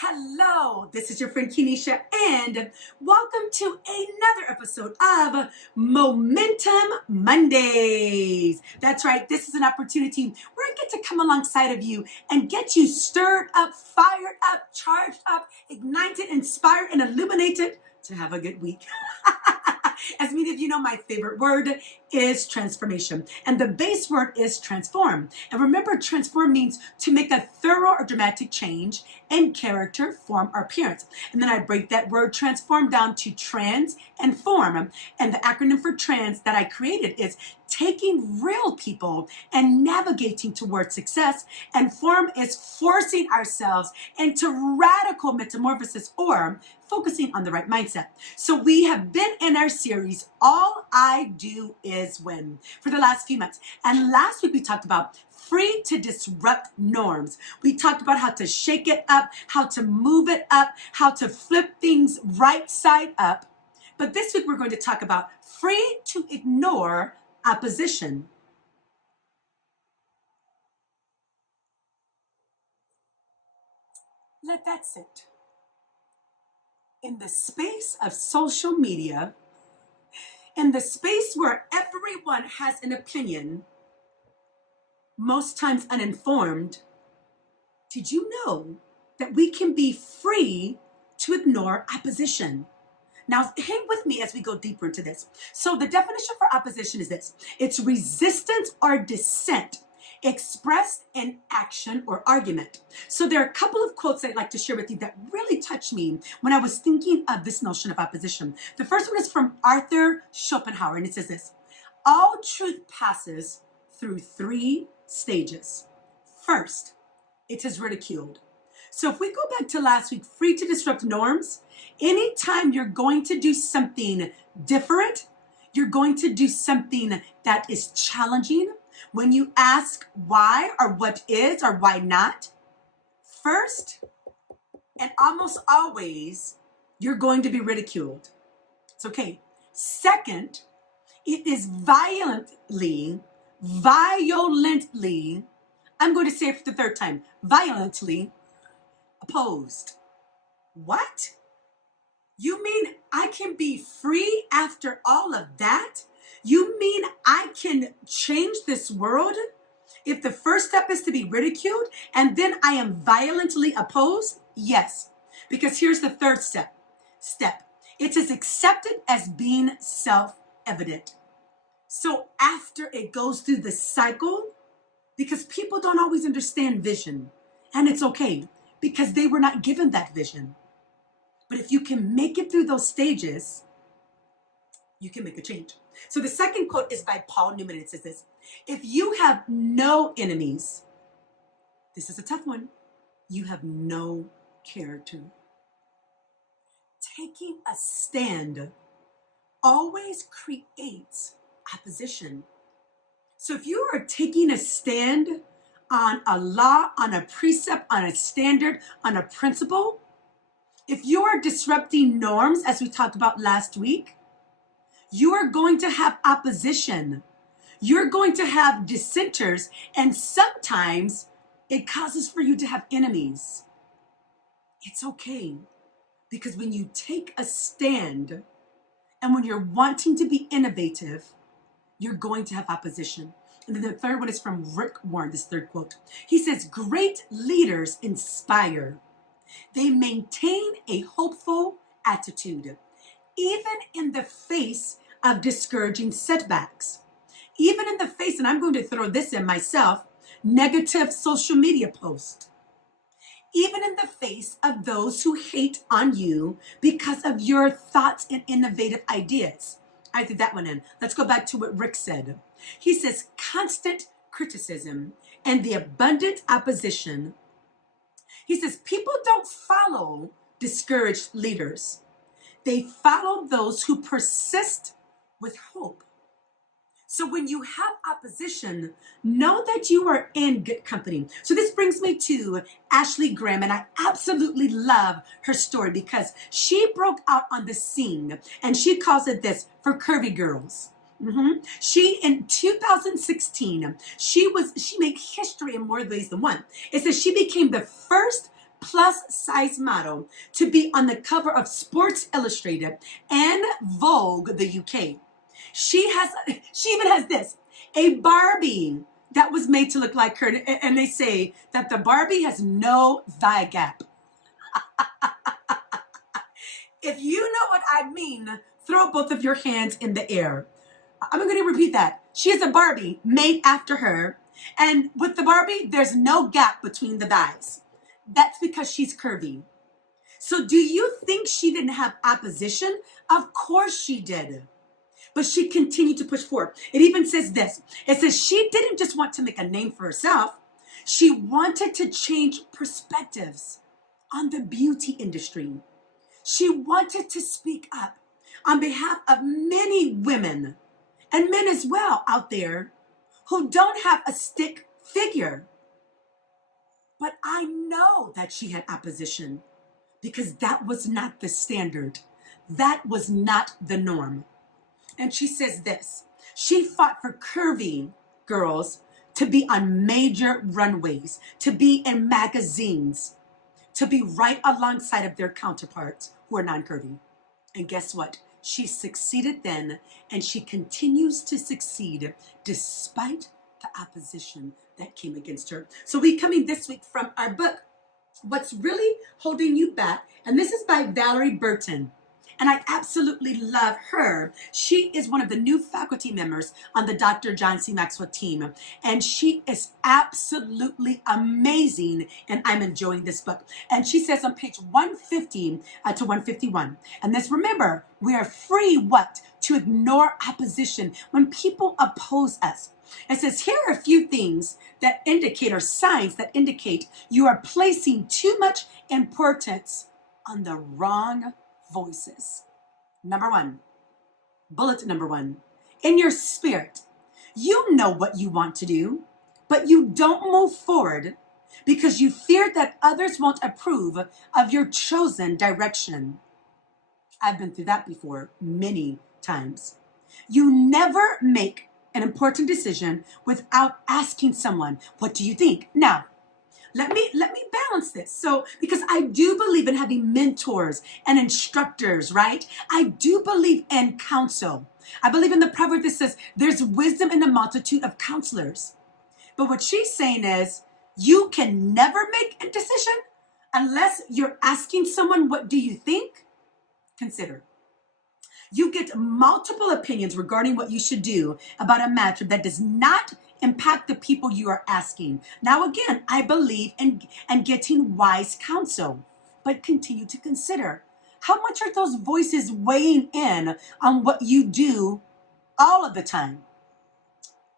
Hello, this is your friend Kenesha, and welcome to another episode of Momentum Mondays. That's right, this is an opportunity where I get to come alongside of you and get you stirred up, fired up, charged up, ignited, inspired, and illuminated to have a good week. As many of you know, my favorite word is transformation. And the base word is transform. And remember, transform means to make a thorough or dramatic change in character, form, or appearance. And then I break that word transform down to trans and form. And the acronym for trans that I created is taking real people and navigating towards success. And form is forcing ourselves into radical metamorphosis or focusing on the right mindset. So we have been in our series, All I Do Is Win, for the last few months. And last week we talked about free to disrupt norms. We talked about how to shake it up, how to move it up, how to flip things right side up. But this week we're going to talk about free to ignore opposition. Let that sit. In the space of social media, in the space where everyone has an opinion, most times uninformed, did you know that we can be free to ignore opposition? Now, hang with me as we go deeper into this. So the definition for opposition is this. It's resistance or dissent expressed in action or argument. So there are a couple of quotes I'd like to share with you that really touched me when I was thinking of this notion of opposition. The first one is from Arthur Schopenhauer, and it says this: all truth passes through three stages. First, it is ridiculed. So if we go back to last week, free to disrupt norms, anytime you're going to do something different, you're going to do something that is challenging. When you ask why or what is or why not, first and almost always, you're going to be ridiculed. It's okay. Second, it is violently, I'm going to say it for the third time, violently opposed. What? You mean I can be free after all of that? You mean I can change this world if the first step is to be ridiculed and then I am violently opposed? Yes, because here's the third step. It is accepted as being self-evident. So after it goes through the cycle, because people don't always understand vision, and it's okay, because they were not given that vision. But if you can make it through those stages, you can make a change. So the second quote is by Paul Newman. It says this: if you have no enemies, this is a tough one, you have no character. Taking a stand always creates opposition. So if you are taking a stand on a law, on a precept, on a standard, on a principle, if you are disrupting norms, as we talked about last week, you are going to have opposition. You're going to have dissenters, and sometimes it causes for you to have enemies. It's okay, because when you take a stand and when you're wanting to be innovative, you're going to have opposition. And then the third one is from Rick Warren, this third quote. He says, great leaders inspire. They maintain a hopeful attitude, even in the face of discouraging setbacks. Even in the face, and I'm going to throw this in myself, negative social media posts. Even in the face of those who hate on you because of your thoughts and innovative ideas. I threw that one in. Let's go back to what Rick said. He says, constant criticism and the abundant opposition. He says, people don't follow discouraged leaders. They follow those who persist with hope. So when you have opposition, know that you are in good company. So this brings me to Ashley Graham, and I absolutely love her story because she broke out on the scene, and she calls it this, for curvy girls. She, in 2016, she made history in more ways than one. It says she became the first plus size model to be on the cover of Sports Illustrated and Vogue, the UK. She even has this, a Barbie that was made to look like her. And they say that the Barbie has no thigh gap. If you know what I mean, throw both of your hands in the air. I'm going to repeat that. She is a Barbie made after her. And with the Barbie, there's no gap between the thighs. That's because she's curvy. So do you think she didn't have opposition? Of course she did. But she continued to push forward. It even says this. It says she didn't just want to make a name for herself. She wanted to change perspectives on the beauty industry. She wanted to speak up on behalf of many women and men as well out there who don't have a stick figure. But I know that she had opposition because that was not the standard. That was not the norm. And she says this. She fought for curvy girls to be on major runways, to be in magazines, to be right alongside of their counterparts who are non-curvy. And guess what? She succeeded then, and she continues to succeed despite the opposition that came against her. So we coming this week from our book, What's Really Holding You Back? And this is by Valerie Burton. And I absolutely love her. She is one of the new faculty members on the Dr. John C. Maxwell team. And she is absolutely amazing. And I'm enjoying this book. And she says on page 150 to 151. And this, remember, we are free what? To ignore opposition when people oppose us. It says, here are a few things that indicate, or signs that indicate, you are placing too much importance on the wrong voices. Number one, bullet number one, in your spirit, you know what you want to do, but you don't move forward because you fear that others won't approve of your chosen direction. I've been through that before many times. You never make an important decision without asking someone, what do you think? Now, let me balance this. So, because I do believe in having mentors and instructors, right? I do believe in counsel. I believe in the proverb that says, there's wisdom in the multitude of counselors. But what she's saying is, you can never make a decision unless you're asking someone, what do you think? Consider. You get multiple opinions regarding what you should do about a matter that does not impact the people you are asking. Now, again, I believe in getting wise counsel, but continue to consider, how much are those voices weighing in on what you do all of the time?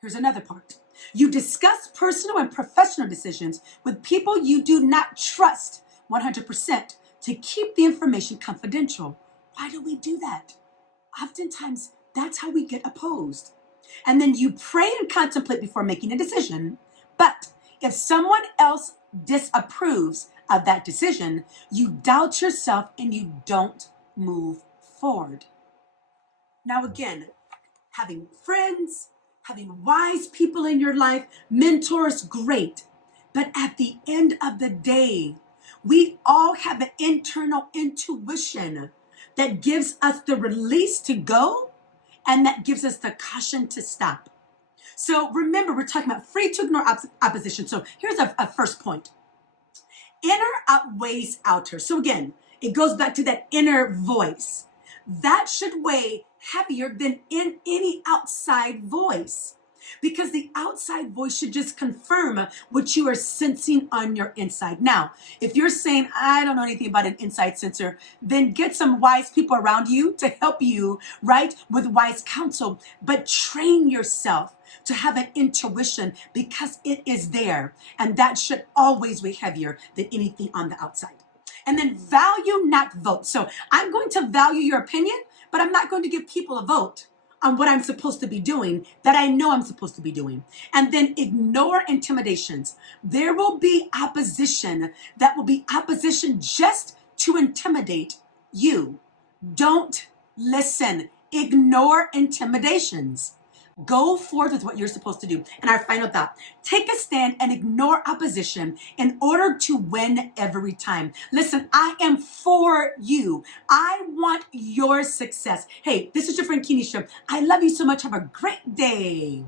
Here's another part. You discuss personal and professional decisions with people you do not trust 100% to keep the information confidential. Why do we do that? Oftentimes, that's how we get opposed. And then you pray and contemplate before making a decision. But if someone else disapproves of that decision, you doubt yourself and you don't move forward. Now, again, having friends, having wise people in your life, mentors, great. But at the end of the day, we all have an internal intuition that gives us the release to go and that gives us the caution to stop. So remember, we're talking about free to ignore opposition. So here's a first point. Inner outweighs outer. So again, it goes back to that inner voice. That should weigh heavier than in any outside voice, because the outside voice should just confirm what you are sensing on your inside. Now, if you're saying, I don't know anything about an inside sensor, then get some wise people around you to help you, right, with wise counsel. But train yourself to have an intuition, because it is there. And that should always weigh heavier than anything on the outside. And then value, not vote. So I'm going to value your opinion, but I'm not going to give people a vote on what I'm supposed to be doing that I know I'm supposed to be doing. And then ignore intimidations. There will be opposition that will be opposition just to intimidate you. Don't listen. Ignore intimidations. Go forth with what you're supposed to do. And our final thought, take a stand and ignore opposition in order to win every time. Listen, I am for you. I want your success. Hey, this is your friend Kenesha. I love you so much. Have a great day.